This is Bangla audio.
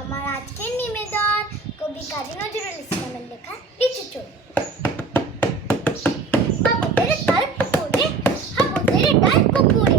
আমার আজকের নিবেদন কবি কাজী নজরুল ইসলামের লেখা লিচু চোর। বাবুদের গাল পুকুরে, হাবুদের গাল পুকুরে,